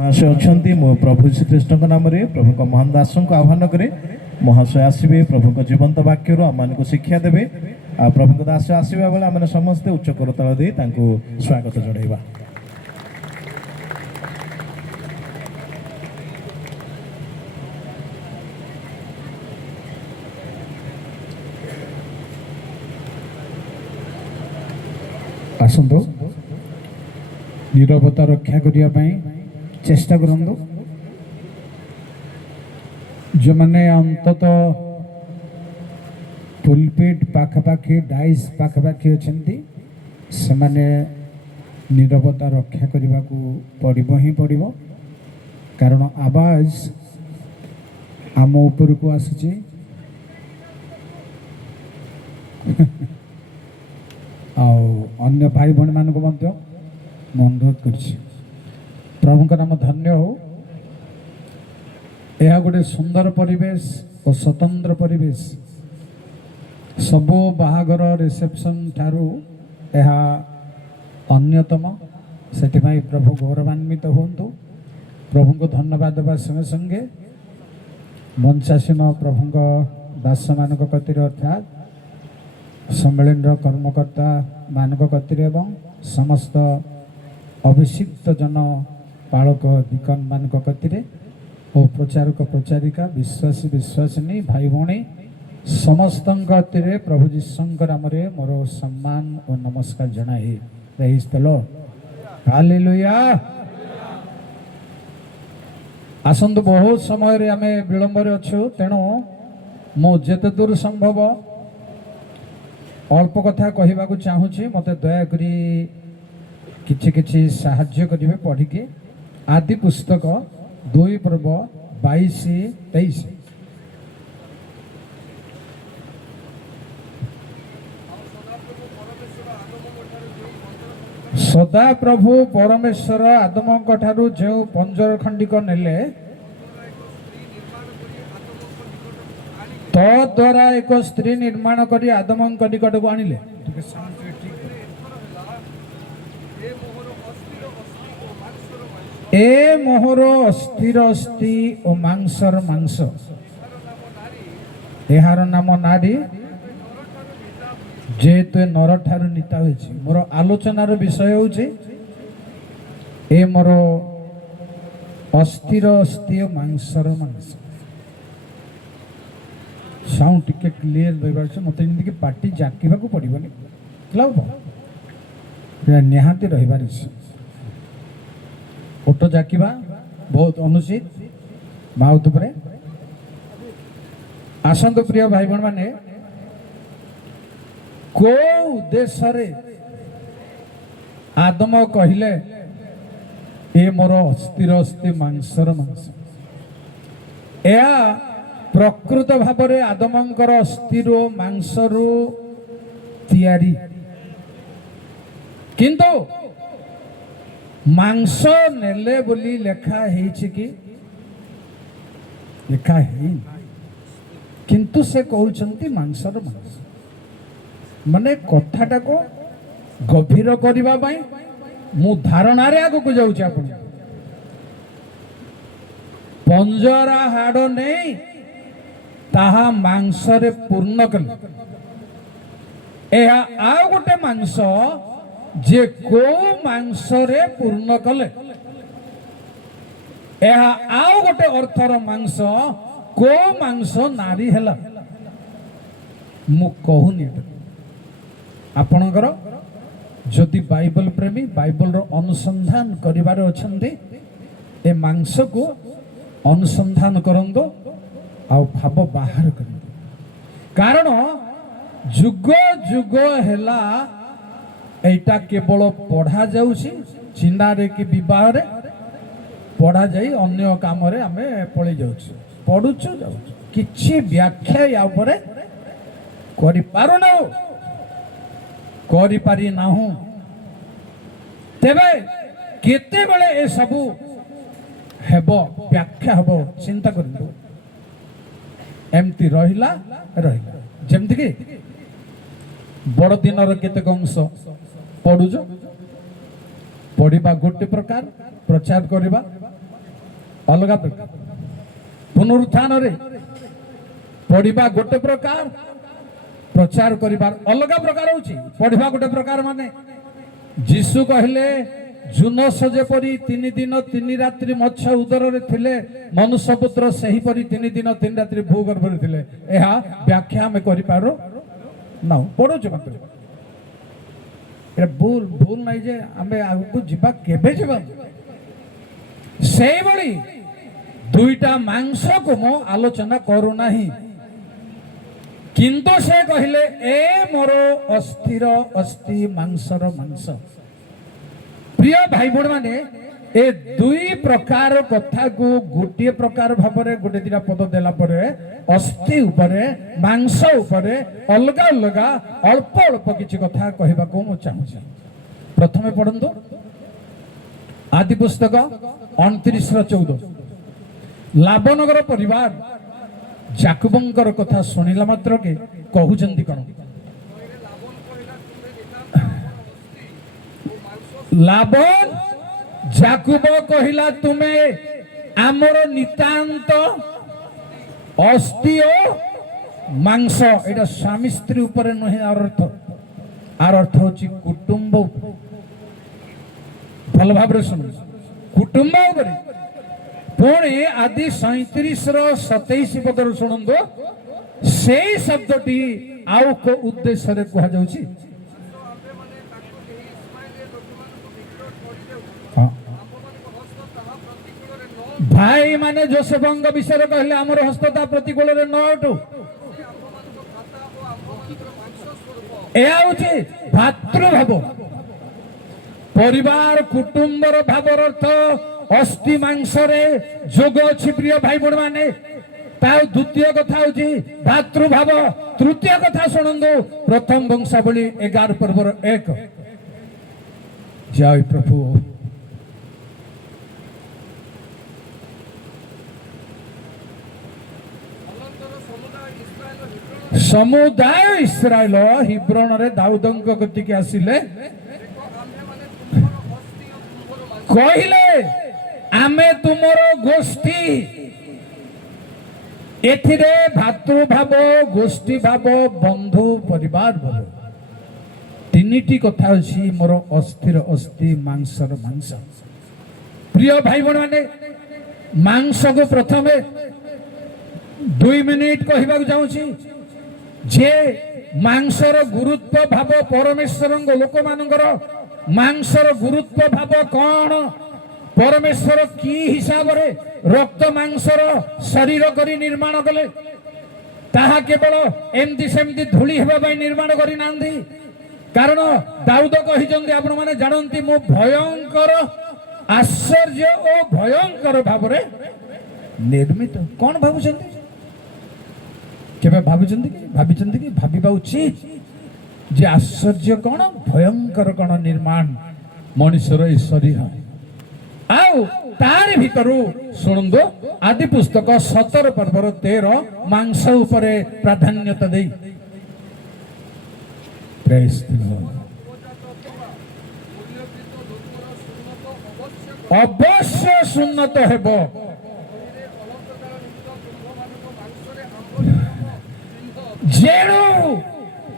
महाशय अच्छा मो प्रभु श्रीकृष्ण नाम प्रभु महान दास को आह्वान करे महाशय आसवे प्रभु जीवंत वाक्य आम मान शिक्षा देवे आ प्रभु दास आसवा बेले आम समस्ते उच्च करतल दे स्वागत जणाइबा। आसतु नीरवता रक्षा करने चेष्टा करूँ जो मैंने अंतत पुलपिट पाखापाखि डाइस पाखापाखि अच्छा से मैंने नीरवता रक्षा करने को पड़ो ही पड़ो कारण आवाज आम ऊपर को आसुची अन्य भाई भाई मान को अनुरोध कर प्रभु का नाम धन्य हो। यह गोटे सुंदर परिवेश और स्वतंत्र परिवेश सबो बाहागर रिसेप्शन ठारू यह अन्यतम से प्रभु गौरवान्वित हूँ। प्रभु को धन्यवाद देवा संगे संगे मंचासीन प्रभु दास मान कतिर अर्थात सम्मेलन कर्मकर्ता मानक कतिर एवं समस्त अभिषिक्त जन पालक दिकन मान कतिर और प्रचारक प्रचारिका विश्वासी विश्वासिनी भाई भाई समस्त प्रभु जीशु नाम मोर सम्मान और नमस्कार जनाए। Praise the lord, hallelujah. आसंतु बहुत समय आम विलंब अच्छु तेणु मु जेते दूर संभव अल्प कथा कहवाक चाहूँगी मत दयाकोरी किछि किछि साहाय्य करिवे पढ़ी के आदि पुस्तक 2 पर्व 22-23 सदा प्रभु परमेश्वर आदम ठारू जो पंजर खंडिक नेले द्वारा एक स्त्री निर्माण करी आदम निकट को आनिले। ए मोहर अस्थिर अस्थि और मांसर मांस यार नाम नारी जेहेतु नर ठार नीता होइछि। मोर आलोचनार विषय होछि ए मोर अस्थिर अस्थि और मांसर मांस। साउंड टिके क्लियर होइबार मत एमती पार्टी जाकिबा को पड़िबनी क्लब निहाती रहिबार ओट जाकिबा बहुत अनुचित माउथ उपरे। आसंत प्रिय भाई बहन माने को उद्देश्य रे आदम कहले ए मोर अस्थिर अस्थि मांसर मांस या प्रकृत भाव में आदमंकर अस्थिर मांसरू तैयारी किंतु मांस नेले बोली लेखा है कि लेखा है किंतु से कहते मांसर मांस माने कथाटा को गभीर करने मु धारणा रे आगु को जाऊँ आप पंजरा हाड़ नहीं ताहा मांसरे पूर्ण कले आ गोटे मांस जे को मांसरे पूर्ण कले आउ गोटे अर्थर मांस को मांस नारी है मु कहूनी आपणकर जदि बाइबल प्रेमी बाइबल रो अनुसंधान करिबार अछंती ए मांस को अनुसंधान करंदो आ भाव बाहर कर कारण जुग जुग हेला एटा केवल पढ़ा जाउछि चिन्ना रे कि विवाह रे पढ़ा जाई अन्य काम रे आमे पळी जाउछि पढुछु जाउछु किछि व्याख्या या ऊपर करि पारो ना करि पारि नाहु तेबे केते बेले ए सबु हेबो व्याख्या हेबो चिंता करंदो एमती रहिला रहिला जेमती कि बड़ दिन केते अंश पढ़ुज पढ़ा गोटे प्रकार प्रचार करवा अलगा प्रकार पुनरुत्थान रे पढ़िबा गोटे प्रकार प्रचार करिबार अलगा प्रकार होची पढ़िबा गोटे प्रकार माने जीशु कहले जुनस जेपरी 3 दिन 3 रात्रि मच्छ उदर रे थिले मनुष्य पुत्र सही परी 3 दिन 3 रात्रि भूगर्भ रे थिले एहा व्याख्या में करि पारो ना पढो छ मात्र ए भूल भूल नहीं जे हमें आगु जिबा केबे जिबा सेही बळी दुईटा मांस को मो आलोचना करू नाही किंतु से कहले ए मोर अस्थिर अस्थि मांसर मांस प्रिय भाई बहन माने ए दुई प्रकार कथा को गोटे प्रकार भाबरे गोटे दिना पद देला परे अस्थि उपरे मांस उपरे अलगा अलगा अल्प अल्प किछि कथा कहबा को मो चाहू प्रथमे पढंतु आदि पुस्तक 29:14 लाभनगर परिवार जाकुबंकर कथा सुनिला मात्र के कहउचंती कोन लाभन जाकुब कहिला तुमे आमर नितांत अस्थि ओ मांस एटा स्वामी स्त्री ऊपर नहे आर अर्थ होची कुटुंब भल भाबरे सुन कुटुंब ऊपर पुणी आदि 37:27 पदर शुणु से शब्दटी आउ को उद्देश्य रे कहा जाउची भाई माने जोसेफंग विषय कहले हमर हस्तता प्रतिकूल रे नटु ए आउची भातृभाव परिवार कुटुंबर भावर अर्थ अस्थि मांसरे जोग अछि प्रिय भाई बहन माने ता द्वितीय कथा होची भातृभाव तृतीय कथा सुनंदो प्रथम वंशावली 11 पर्वर 1 जय प्रभु समुदाय इस्राएल हिब्रोन रे दाऊदंक गति के आसिले कहले आमे तुमरो गोष्ठी एथिरे भातृभाव गोष्ठी भाव बंधु परिवार भाव तीनिटी कथा अछि मोर अस्थिर अस्थि मांसर मांस प्रिय भाई बहन माने मांस को प्रथमे 2 मिनिट कहबा जाउछि जे मांसर गुरुत्व भाव परमेश्वर लोक मानकर मांसर गुरुत्व भाव कौन परमेश्वर की हिसाब रे रक्त मांसर शरीर करी निर्माण कले ताहा केवल एमती सेमती धूली हेबा पई निर्माण करी नांदी कारण दाऊद कहिजंती आपण माने जानंती मो भयंकर आश्चर्य ओ भयंकर भाव रे निर्मित कौन भाबुचंती केबे भाबुचंती कि भाबिबा उचित जे आश्चर्य कौन भयंकर कौन निर्माण मनुष्यर ई शरीर आउ तार भितरु सुनंदो आदि पुस्तक 17 पर्वर 13 मांस उपरे प्राधान्यता दे प्रेज द लॉर्ड अवश्य सुन्नत हेबो जेणु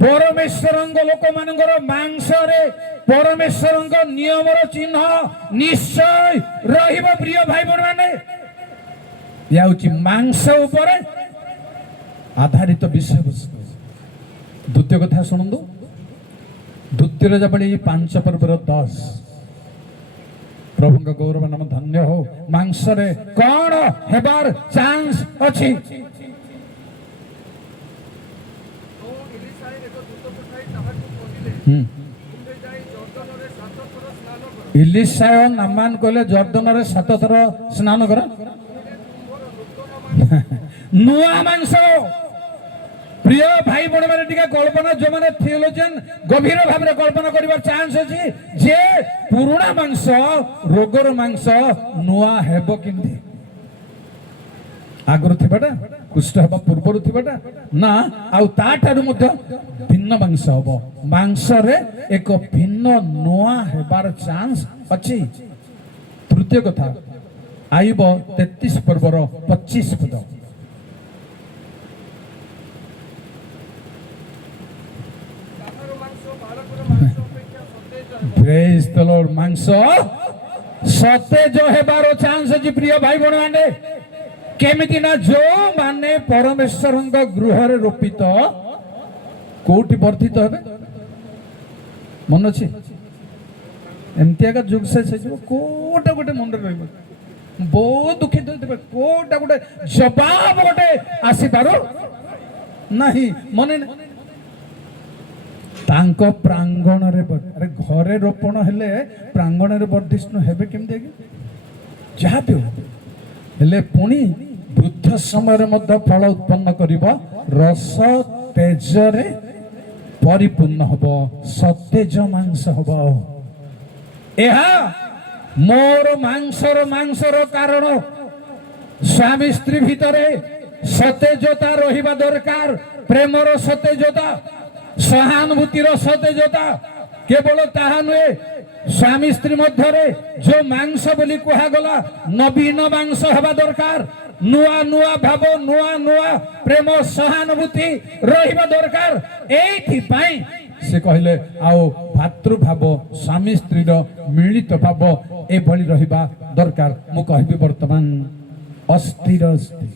परमेश्वर लोक मानकर मांसरे परमेश्वर नियमर चिन्ह निश्चय रहिबो प्रिय भाई बहन माने याउची मांस ऊपर आधारित विषय वस्तु द्वितीय कथा सुनंदु द्वितीय राजावली 5 पर्वर 10 प्रभु का गौरव नाम धन्य हो मांसरे कौन हेबार चांस अछि इलिशा नामान कहले जर्दन रे 7 थर स्नान कर नुआ मांस प्रिय भाई बड़ माने टिका कल्पना जो माने थियोलॉजियन गभीर भाव रे कल्पना करिवार चांस अछि जे पुराना मांस रोगर मांस नुआ हेबो किंदी आगुरु थिबाटा कुष्ठ हबा पूर्वरु थिबाटा ना आउ ता ठारु मध्य भिन्न मांस हबो मांस रे एक भिन्न नुआ हेबार चांस अछि तृतीय कथा ଆଇବ 33 ପର୍ବର 25 ପଦ। ପ୍ରେଜ୍ ଦ ଲର୍ଡ। ମାଂସ ସତେଜ ହେବାର ଚାନ୍ସ ଅଛି ପ୍ରିୟ ଭାଇ ଭଉଣୀ ମାନେ। କେମିତି ନା ଯୋଉମାନେ ପରମେଶ୍ୱରଙ୍କ ଗୃହରେ ରୋପିତ କୋଉଠି ବର୍ଦ୍ଧିତ ହେବେ ମନେ ଅଛି? ଏମିତି ଏକା ଯୁଗ ଶେଷ ହେଇଯିବ, କୋଉଟା ଗୋଟେ ମନରେ ରହିବ, ବହୁତ ଦୁଃଖିତ ହେଇଥିବେ, କୋଉଟା ଗୋଟେ ଜବାବ ଗୋଟେ ଆସିପାରୁ ନାହିଁ ମନେ ତାଙ୍କ ପ୍ରାଙ୍ଗଣରେ। ଆରେ ଘରେ ରୋପଣ ହେଲେ ପ୍ରାଙ୍ଗଣରେ ବର୍ଦ୍ଧିଷ୍ଣୁ ହେବେ କେମିତି ଆଜ୍ଞା? ଯାହା ବି ହଉ ହେଲେ ପୁଣି ବୃଦ୍ଧ ସମୟରେ ମଧ୍ୟ ଫଳ ଉତ୍ପନ୍ନ କରିବ, ରସ ତେଜରେ ପରିପୂର୍ଣ୍ଣ ହବ, ସତେଜ ମାଂସ ହବ। ଏହା ମୋର ମାଂସର କାରଣ। ସ୍ୱାମୀ ସ୍ତ୍ରୀ ଭିତରେ ସତେଜତା ରହିବା ଦରକାର, ପ୍ରେମର ସତେଜତା, ସହାନୁଭୂତିର ସତେଜତା। କେବଳ ତାହା ନୁହେଁ, ସ୍ୱାମୀ ସ୍ତ୍ରୀ ମଧ୍ୟରେ ଯୋଉ ମାଂସ ବୋଲି କୁହାଗଲା ନବୀନ ମାଂସ ହେବା ଦରକାର। ନୂଆ ନୂଆ ଭାବ, ନୂଆ ନୂଆ ପ୍ରେମ, ସହାନୁଭୂତି ରହିବା ଦରକାର। ଏଇଥିପାଇଁ ସେ କହିଲେ ଆଉ ଭାତୃଭାବ, ସ୍ୱାମୀ ସ୍ତ୍ରୀର ମିଳିତ ଭାବ ଏଭଳି ରହିବା ଦରକାର। ମୁଁ କହିବି ବର୍ତ୍ତମାନ ଅସ୍ଥିର ଅସ୍ଥି।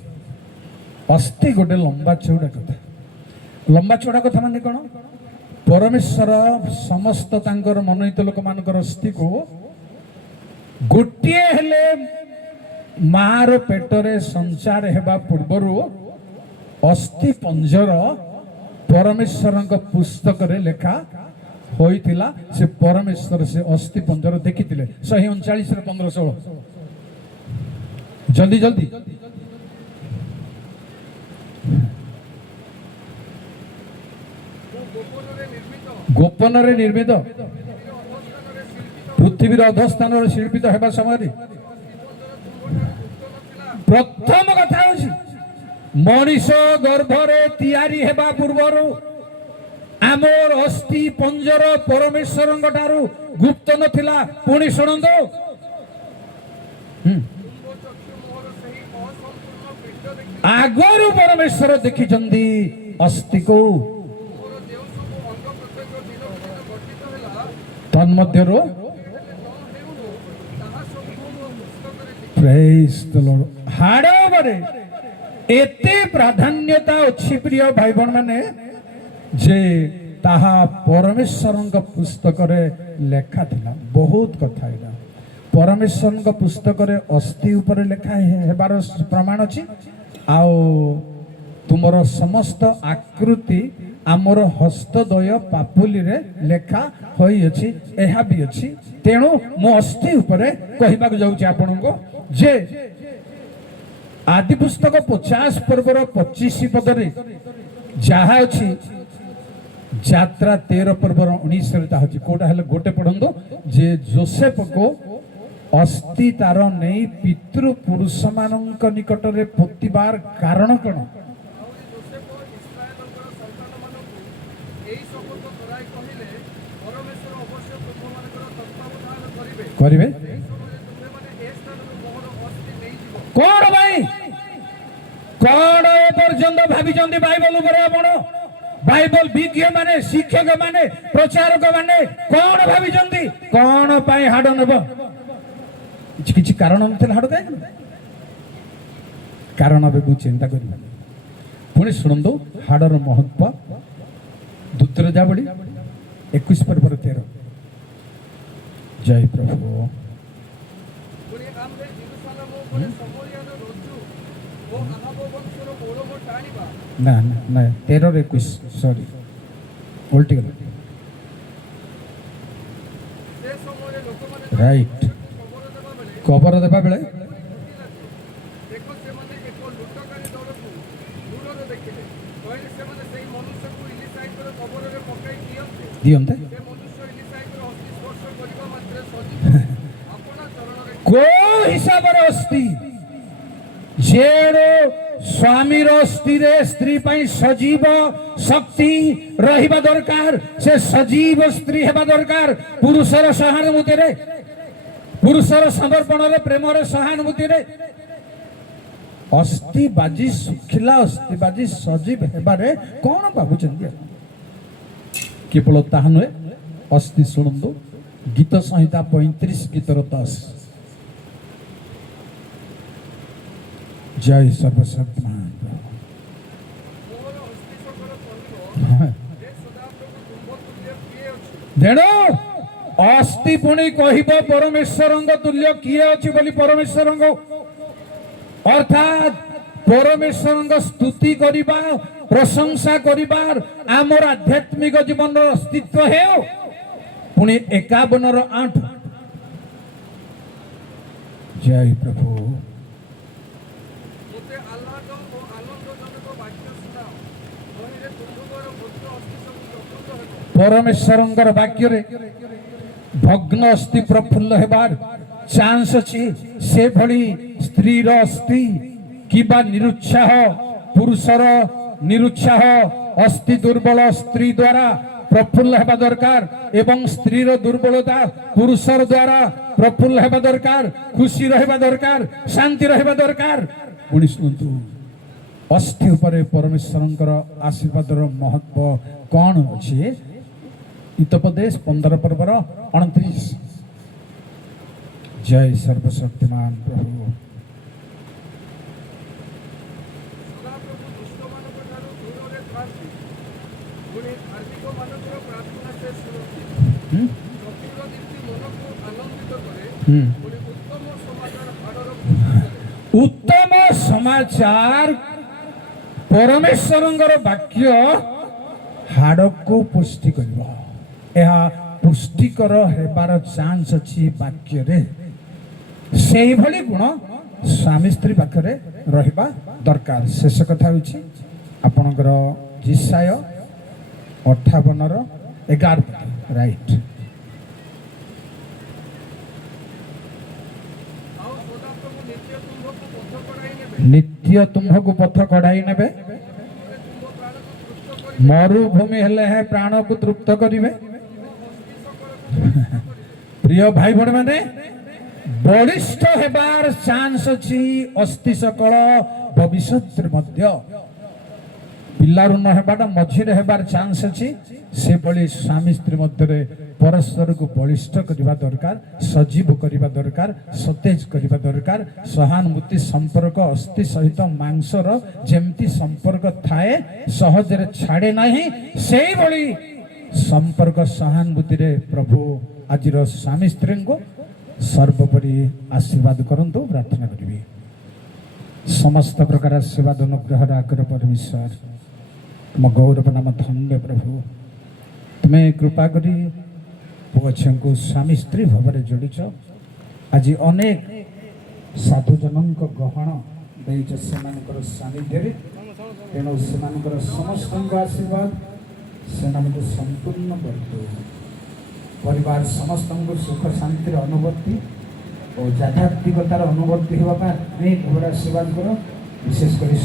ଅସ୍ଥି ଗୋଟେ ଲମ୍ବା ଚଉଡ଼ା କଥା। ଲମ୍ବା ଚଉଡ଼ା କଥା ମାନେ କଣ? ପରମେଶ୍ୱର ସମସ୍ତ ତାଙ୍କର ମନୋନୀତ ଲୋକମାନଙ୍କର ଅସ୍ଥିକୁ ଗୋଟିଏ ହେଲେ ମାର ପେଟରେ ସଞ୍ଚାର ହେବା ପୂର୍ବରୁ ଅସ୍ଥି ପଞ୍ଜର ପରମେଶ୍ୱରଙ୍କ ପୁସ୍ତକରେ ଲେଖା ହୋଇଥିଲା। ସେ ପରମେଶ୍ୱର ସେ ଅସ୍ଥି ପଞ୍ଜର ଦେଖିଥିଲେ। 139 15-16 ଜଲ୍ଦି ଜଲ୍ଦି। ଗୋପନରେ ନିର୍ମିତ, ପୃଥିବୀର ଅଧସ୍ଥାନରେ ଶିଳ୍ପିତ ହେବା ସମୟରେ ପ୍ରଥମ କଥା ହେଉଛି ମଣିଷ ଗର୍ଭରେ ତିଆରି ହେବା ପୂର୍ବରୁ ଆମର ଅସ୍ଥି ପଞ୍ଜର ପରମେଶ୍ୱରଙ୍କ ଠାରୁ ଗୁପ୍ତ ନଥିଲା। ପୁଣି ଶୁଣନ୍ତୁ, ଆଗରୁ ପରମେଶ୍ୱର ଦେଖିଛନ୍ତି ଅସ୍ଥିକୁ, ତନ୍ମଧ୍ୟରୁ ପ୍ରେଜ୍ ଦ ଲର୍ଡ ହାଡ଼ ଉପରେ ଏତେ ପ୍ରାଧାନ୍ୟତା ଅଛି ପ୍ରିୟ ଭାଇ ଭଉଣୀ ମାନେ ଯେ ତାହା ପରମେଶ୍ୱରଙ୍କ ପୁସ୍ତକରେ ଲେଖା ଥିଲା। ବହୁତ କଥା ଏଇଟା ପରମେଶ୍ୱରଙ୍କ ପୁସ୍ତକରେ ଅସ୍ଥି ଉପରେ ଲେଖା ହେବାର ପ୍ରମାଣ ଅଛି। ଆଉ ତୁମର ସମସ୍ତ ଆକୃତି ଆମର ହସ୍ତଦୟ ପାପୁଲିରେ ଲେଖା ହୋଇଅଛି, ଏହା ବି ଅଛି। ତେଣୁ ମୁଁ ଅସ୍ଥି ଉପରେ କହିବାକୁ ଯାଉଛି ଆପଣଙ୍କୁ ଯେ ଆଦି ପୁସ୍ତକ 50 ପର୍ବର 25 ପଦରେ ଯାହା ଅଛି, ଯାତ୍ରା 13 ପର୍ବର 19ରେ ତାହା ଅଛି। କୋଉଟା ହେଲେ ଗୋଟେ ପଢନ୍ତୁ ଯେ ଯୋସେଫକୁ ଅସ୍ଥି ତାର ନେଇ ପିତୃ ପୁରୁଷ ମାନଙ୍କ ନିକଟରେ ପୋତିବାର କାରଣ କଣ? କରିବେ କଣ ପାଇଁ? କଣ ପର୍ଯ୍ୟନ୍ତ ଭାବିଛନ୍ତି ବାଇବଲ ଉପରେ ଆପଣ? ବାଇବଲ ବିଜ୍ଞ ମାନେ, ଶିକ୍ଷକ ମାନେ, ପ୍ରଚାରକ ମାନେ କଣ ଭାବିଛନ୍ତି? କଣ ପାଇଁ ହାଡ଼ ନେବ? କିଛି କାରଣ ନଥିଲା ହାଡ଼ କାହିଁକି? କାରଣ ଏବେ ଚିନ୍ତା କରିବା। ପୁଣି ଶୁଣନ୍ତୁ ହାଡ଼ର ମହତ୍ଵ। ଦ୍ୱିତୀୟ ଯାବଳି 21 ପର୍ବର 13। ଜୟ ପ୍ରଭୁ। ନା ନା 13-21 ସରି ଓଲଟି ଗଲା। ରାଇଟ। କବର ଦେବା ବେଳେ ଦିଅନ୍ତେ କୋଉ ହିସାବରେ ଅସ୍ଥି ଯେଣୁ ସ୍ୱାମୀର ଅସ୍ଥିରେ ସ୍ତ୍ରୀ ପାଇଁ ସଜୀବ ଶକ୍ତି ରହିବା ଦରକାର। ସେ ସଜୀବ ସ୍ତ୍ରୀ ହେବା ଦରକାର ପୁରୁଷର ସହାନୁଭୂତିରେ। ପୁରୁଷର ସମର୍ପଣରେ ପ୍ରେମରେ ସହାନୁଭୂତିରେ ଅସ୍ଥି ବାଜି ଶୁଖିଲା ଅସ୍ଥି ବାଜି ସଜୀବ ହେବାରେ କ'ଣ ଭାବୁଛନ୍ତି? କେବଳ ତାହା ନୁହେଁ, ଅସ୍ଥି ଶୁଣନ୍ତୁ, ଗୀତ ସଂହିତା 35 ଗୀତର 10। ଜୟ ସର୍ବଶକ୍ତିମାନ। ତେଣୁ ଅସ୍ଥି ପୁଣି କହିବ ପରମେଶ୍ୱରଙ୍କ ତୁଲ୍ୟ କିଏ ଅଛି ବୋଲି। ପରମେଶ୍ୱରଙ୍କ ଅର୍ଥାତ୍ ପରମେଶ୍ୱରଙ୍କ ସ୍ତୁତି କରିବା, ପ୍ରଶଂସା କରିବାର ଆମର ଆଧ୍ୟାତ୍ମିକ ଜୀବନର ଅସ୍ତିତ୍ୱ ହେଉ। ପୁଣି 51:8 ଜୟ ପ୍ରଭୁ। ପରମେଶ୍ୱରଙ୍କର ବାକ୍ୟରେ ଭଗ୍ନ ଅସ୍ଥି ପ୍ରଫୁଲ୍ଲ ହେବାର ଚାନ୍ସ ଅଛି। ସେଭଳି ସ୍ତ୍ରୀର ଅସ୍ଥି କିମ୍ବା ନିରୁତ୍ସାହ, ପୁରୁଷର ନିରୁତ୍ସାହ ଅସ୍ଥି ଦୁର୍ବଳ ସ୍ତ୍ରୀ ଦ୍ୱାରା ପ୍ରଫୁଲ୍ଲ ହେବା ଦରକାର ଏବଂ ସ୍ତ୍ରୀର ଦୁର୍ବଳତା ପୁରୁଷର ଦ୍ୱାରା ପ୍ରଫୁଲ୍ଲ ହେବା ଦରକାର, ଖୁସି ରହିବା ଦରକାର, ଶାନ୍ତି ରହିବା ଦରକାର। ପୁଣି ଶୁଣନ୍ତୁ, ଅସ୍ଥି ଉପରେ ପରମେଶ୍ୱରଙ୍କର ଆଶୀର୍ବାଦର ମହତ୍ଵ କ'ଣ ଅଛି? ହିତୋପଦେଶ 15 ପର୍ବର 29। ଜୟ ସର୍ବଶକ୍ତିମାନ ପ୍ରଭୁ। ଉତ୍ତମ ସମାଚାର ପରମେଶ୍ୱରଙ୍କର ବାକ୍ୟ ହାଡ଼କୁ ପୁଷ୍ଟି କରିବ। ଏହା ପୁଷ୍ଟିକର ହେବାର ଚାନ୍ସ ଅଛି ବାକ୍ୟରେ। ସେଇଭଳି ଗୁଣ ସ୍ୱାମୀ ସ୍ତ୍ରୀ ପାଖରେ ରହିବା ଦରକାର। ଶେଷ କଥା ହେଉଛି ଆପଣଙ୍କର ଜିସାୟ 58:11 ରାଇଟ୍। ନିତ୍ୟ ତୁମ୍ଭକୁ ପଥ କଢାଇ ନେବେ, ମରୁଭୂମି ହେଲେ ହେ ପ୍ରାଣକୁ ତୃପ୍ତ କରିବେ। ପ୍ରିୟ ଭାଇ ଭଉଣୀ ମାନେ, ବଳିଷ୍ଠ ହେବାର ଚାନ୍ସ ଅଛି ଅସ୍ଥି ସକଳ ଭବିଷ୍ୟତରେ ମଧ୍ୟ। ପିଲାରୁ ନ ହେବାଟା ମଝିରେ ହେବାର ଚାନ୍ସ ଅଛି। ସେଭଳି ସ୍ୱାମୀ ସ୍ତ୍ରୀ ମଧ୍ୟରେ ପରସ୍ପରକୁ ବଳିଷ୍ଠ କରିବା ଦରକାର, ସଜୀବ କରିବା ଦରକାର, ସତେଜ କରିବା ଦରକାର। ସହାନୁଭୂତି ସମ୍ପର୍କ ଅସ୍ଥି ସହିତ ମାଂସର ଯେମିତି ସମ୍ପର୍କ ଥାଏ, ସହଜରେ ଛାଡ଼େ ନାହିଁ, ସେଇଭଳି ସମ୍ପର୍କ ସହାନୁଭୂତିରେ ପ୍ରଭୁ ଆଜିର ସ୍ୱାମୀ ସ୍ତ୍ରୀଙ୍କୁ ସର୍ବୋପରି ଆଶୀର୍ବାଦ କରନ୍ତୁ। ପ୍ରାର୍ଥନା କରିବି। ସମସ୍ତ ପ୍ରକାର ଆଶୀର୍ବାଦ ଅନୁଗ୍ରହର ଆଗର ପରମେଶ୍ୱର, ତୁମ ଗୌରବ ନାମ ଧନ୍ୟ ପ୍ରଭୁ। ତୁମେ କୃପା କରି ପୁଅ ଝିଅଙ୍କୁ ସ୍ୱାମୀ ସ୍ତ୍ରୀ ଭାବରେ ଯୋଡ଼ିଛ। ଆଜି ଅନେକ ସାଧୁଜନଙ୍କ ଗହଣ ଦେଇଛ ସେମାନଙ୍କର ସାନ୍ନିଧ୍ୟରେ। ତେଣୁ ସେମାନଙ୍କର ସମସ୍ତଙ୍କ ଆଶୀର୍ବାଦ ସେମାନଙ୍କୁ ସମ୍ପୂର୍ଣ୍ଣ କରିଦେଉ। ପରିବାର ସମସ୍ତଙ୍କୁ ସୁଖ ଶାନ୍ତିର ଅନୁଭୂତି ଓ ଯାଥାର୍ଥିକତାର ଅନୁଭୂତି ହେବା ପାଇଁ ଅନେକ ଭାବରେ ଆଶୀର୍ବାଦ କର। ବିଶେଷ କରି